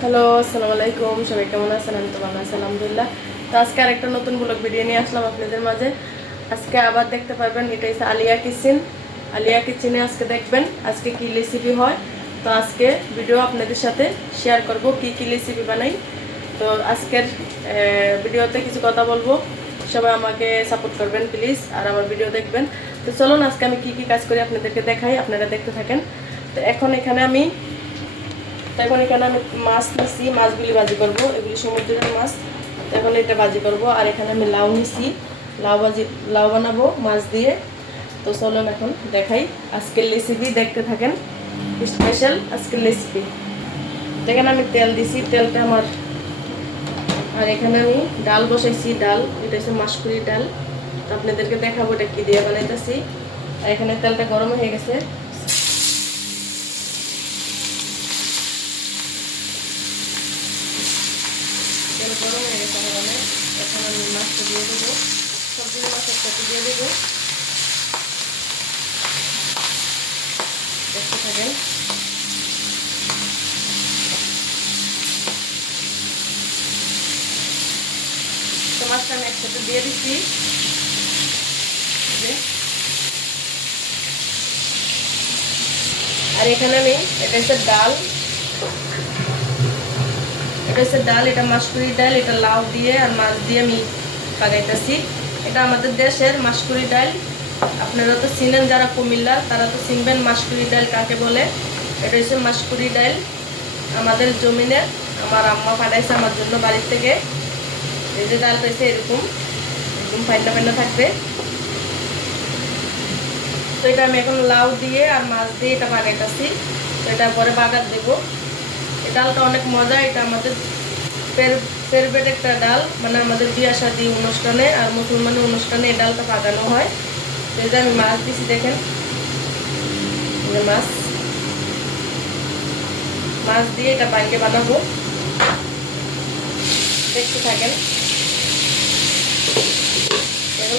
Hello, আসসালামু আলাইকুম। সবাই কেমন আছেন? আমি তো ভালো আছি, আলহামদুলিল্লাহ। তো আজকে আরেকটা নতুন ব্লগ ভিডিও নিয়ে আসলাম আপনাদের মাঝে। আজকে আবার দেখতে পারবেন, এটা হচ্ছে আলিয়া কিচেন আলিয়া কিচেনে আজকে দেখবেন, আজকে কি রেসিপি হয়। তো আজকে ভিডিও আপনাদের সাথে শেয়ার করব, কি কি রেসিপি বানাই। তো আজকের ভিডিওতে কিছু কথা বলব। সবাই আমাকে সাপোর্ট করবেন প্লিজ আর আমার ভিডিও দেখবেন। তো চলুন, আজকে আমি কি কি কাজ করি আপনাদেরকে দেখাই, আপনারা দেখতে থাকেন। তো এখন এখানে আমি তো এখন এখানে আমি মাছ নিছি, মাছগুলি ভাজি করব। এগুলি সমুদ্রের মাছ। এখন এটা ভাজি করব। আর এখানে আমি লাউ নিছি। লাউ ভাজি, লাউ বানাবো মাছ দিয়ে। তো চলুন এখন দেখাই আজকের রেসিপি দেখতে থাকেন। স্পেশাল আজকের রেসিপি দেখেন আমি তেল দিছি। তেলটা আমার, আর এখানে আমি ডাল বসাইছি। ডাল, এটা হচ্ছে মাসকুরি ডাল। তো আপনাদেরকে দেখাবো এটা কী দিয়ে বানাইতেছি। আর এখানে তেলটা গরম হয়ে গেছে তেল গরম হয়ে গেছে আমার অনেক এখন আমি মাছটা দিয়ে দেবো। মাছের সাথে দিয়ে দেবো। দেখতে থাকেন। মাছটা আমি একসাথে দিয়ে দিচ্ছি। আর এখানে আমি, এটা হচ্ছে ডাল। এটা হচ্ছে ডাল, এটা মাসকুরি ডাল, এটা লাউ দিয়ে আর মাছ দিয়ে আমি পাকাইতেছি এটা আমাদের দেশের মাসকুরি ডাল। আপনারা তো চিনেন যারা কুমিল্লা, তারা তো চিনবেন মাসকুরি ডাল কাকে বলে। এটা হচ্ছে মাসকুরি ডাল আমাদের জমিনে। আমার আম্মা পাঠাইছে আমার জন্য বাড়ির থেকে। এই যে ডাল হচ্ছে এরকম। এরকম ফাইনা ফাইনা থাকবে। তো এটা আমি এখন লাউ দিয়ে আর মাছ দিয়ে এটা বাগাইতেছি তো এটা পরে বাগার দেবো। এই ডালটা অনেক মজা, এটা আমাদের ফেভারিট একটা ডাল মানে আমাদের বিয়া শাদি অনুষ্ঠানে আর মুসলমানের অনুষ্ঠানে এই ডালটা পাকানো হয়। যে আমি মাছ দিছি, দেখেন। মাছ। মাছ দিয়ে এটা বাইকে বানাবো। দেখতে থাকেন।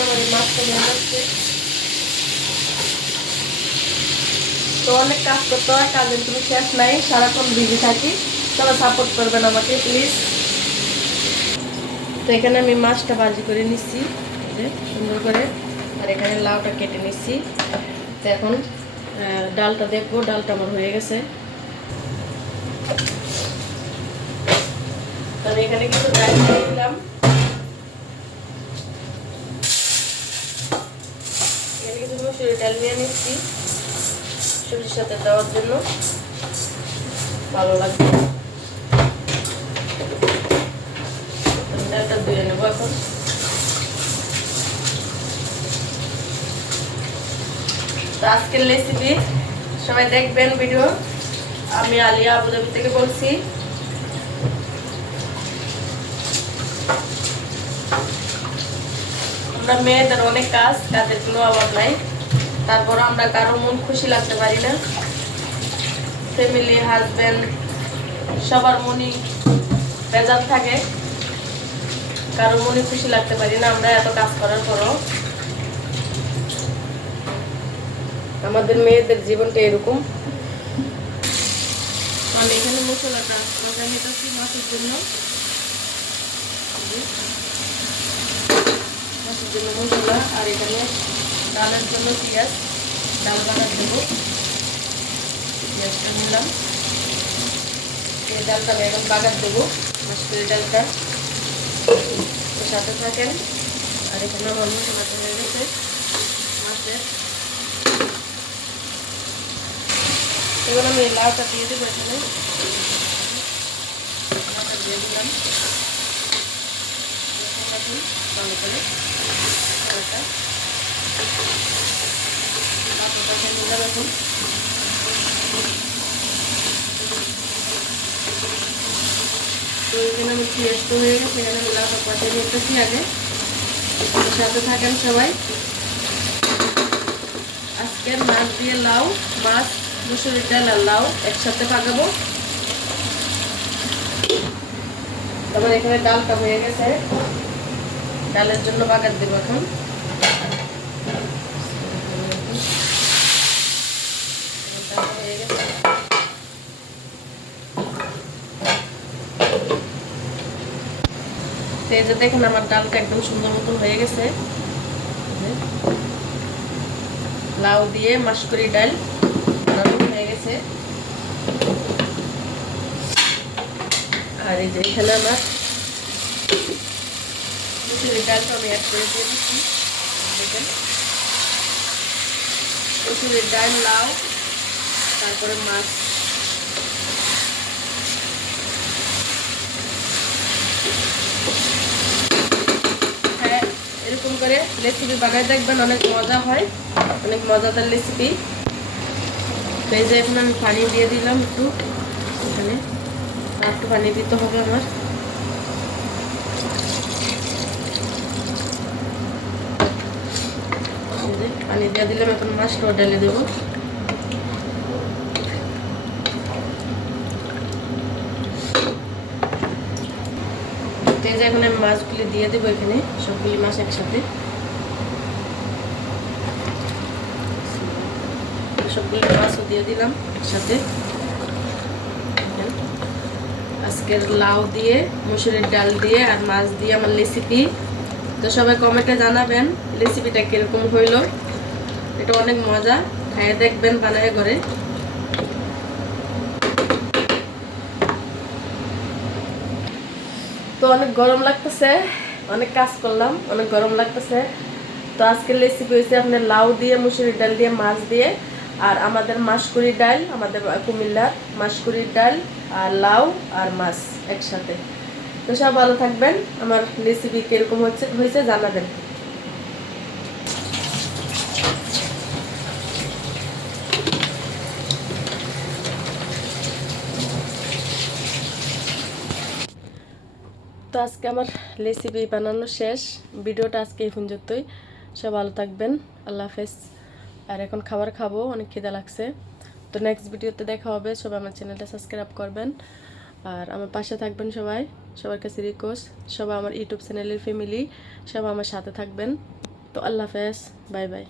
আমার মাছটা হচ্ছে। তো অনেক কাজ করতে হয়, কাজের কোনো শেষ নাই, সারাক্ষণ বিজি থাকি। সবাই সাপোর্ট করবেন আমাকে প্লিজ তো এখানে আমি মাছটা ভাজি করে নিচ্ছি সুন্দর করে। আর এখানে লাউটা কেটে নিচ্ছি তো এখন ডালটা দেখব, ডালটা আমার হয়ে গেছে। আমি এখানে কিছু ডাল দিয়ে দিলাম। এখানে কিছু মুসুরি ডাল নিয়ে নিচ্ছি সবজির সাথে দেওয়ার জন্য। ভালো লাগবে আমি ডালটা ধুয়ে নেব এখন তো আজকের রেসিপি সবাই দেখবেন ভিডিও আমি আলিয়া আবুধাবি থেকে বলছি। আমরা মেয়েদের অনেক কাজ, কাজের কোনো অভাব নাই। তারপর আমরা কারও মন খুশি লাগতে পারি না। ফ্যামিলি হাজব্যান্ড সবার মনই বেজার থাকে। কারও মনে খুশি লাগতে পারি না। আমরা এত কাজ করার পরও আমাদের মেয়েদের জীবনটা এরকম। আমি এখানে মাছের জন্য। মাছের জন্য মশলা আর এখানে ডালের জন্য ডাল দেবো। ডালটা দেবো। ডালটা। সাথে থাকেন। আর এখানে আমার মশলাটা হয়ে গেছে। মাছের এবার আমি লাউটা দিয়ে দেবো এখানে লাউটা দিয়ে দিলাম মশলাটা দিই ভালো করে হালকা লাউটা নিলাম এখন তো এখানে আমি পেঁয়াজটা হয়ে গেছে এখানে আমি লাউটা পাঠিয়ে নিতেছি আগে এর সাথে থাকেন সবাই আজকে মাছ দিয়ে লাউ মাছ মুসুরির ডাল আর লাউ একসাথে পাকাবো। তারপর এখানে ডালটা হয়ে গেছে। ডালের জন্য বাগার দেবো এখন। যে দেখেন আমার ডালটা একদম সুন্দর মতন হয়ে গেছে। লাউ দিয়ে মাসকরি ডাল। গেছে আর এই যে এখানে আমার মুসুরির ডালটা ডাল লাউ, তারপরে মাছ। হ্যাঁ এরকম করে রেসিপি বানায় দেখবেন, অনেক মজা হয়। অনেক মজাদার রেসিপি। তো এই যে এখন আমি পানি দিয়ে দিলাম একটু, এখানে। একটু পানি দিতে হবে আমার। পানি দিয়ে দিলাম, এখন মাছটাও ঢেলে দেবো। এখন আমি মাছগুলি দিয়ে দেবো এখানে, সবগুলি মাছ একসাথে। সবগুলি মাছও দিয়ে দিলাম একসাথে। আজকের লাউ দিয়ে, মুসুরির ডাল দিয়ে আর মাছ দিয়ে আমার রেসিপি। তো সবাই কমেন্টে জানাবেন রেসিপিটা কীরকম হইল। এটা অনেক মজা, খাইয়ে দেখবেন বানায় করে তো অনেক গরম লাগতেছে, অনেক কাজ করলাম, অনেক গরম লাগতেছে। তো আজকের রেসিপি হয়েছে আপনার লাউ দিয়ে, মুসুরির ডাল দিয়ে, মাছ দিয়ে। আর আমাদের মাসকুরির ডাল, আমাদের কুমিল্লার মাসকুরির ডাল আর লাউ আর মাছ একসাথে। তো সব ভালো থাকবেন। আমার রেসিপি কীরকম হচ্ছে, হয়েছে জানাবেন। তো আজকে আমার রেসিপি বানানো শেষ। ভিডিওটা আজকে এই পর্যন্তই। সব ভালো থাকবেন। আল্লাহ হাফেজ। আর এখন খাবার খাব, অনেক খিদা লাগছে। তো নেক্সট ভিডিওতে দেখা হবে, সবাই আমার চ্যানেলটা সাবস্ক্রাইব করবেন। আর আমার পাশে থাকবেন সবাই, সবার কাছে রিকোয়েস্ট সবাই আমার ইউটিউব চ্যানেলের ফ্যামিলি সবাই আমার সাথে থাকবেন। তো আল্লাহ হাফেজ বাই বাই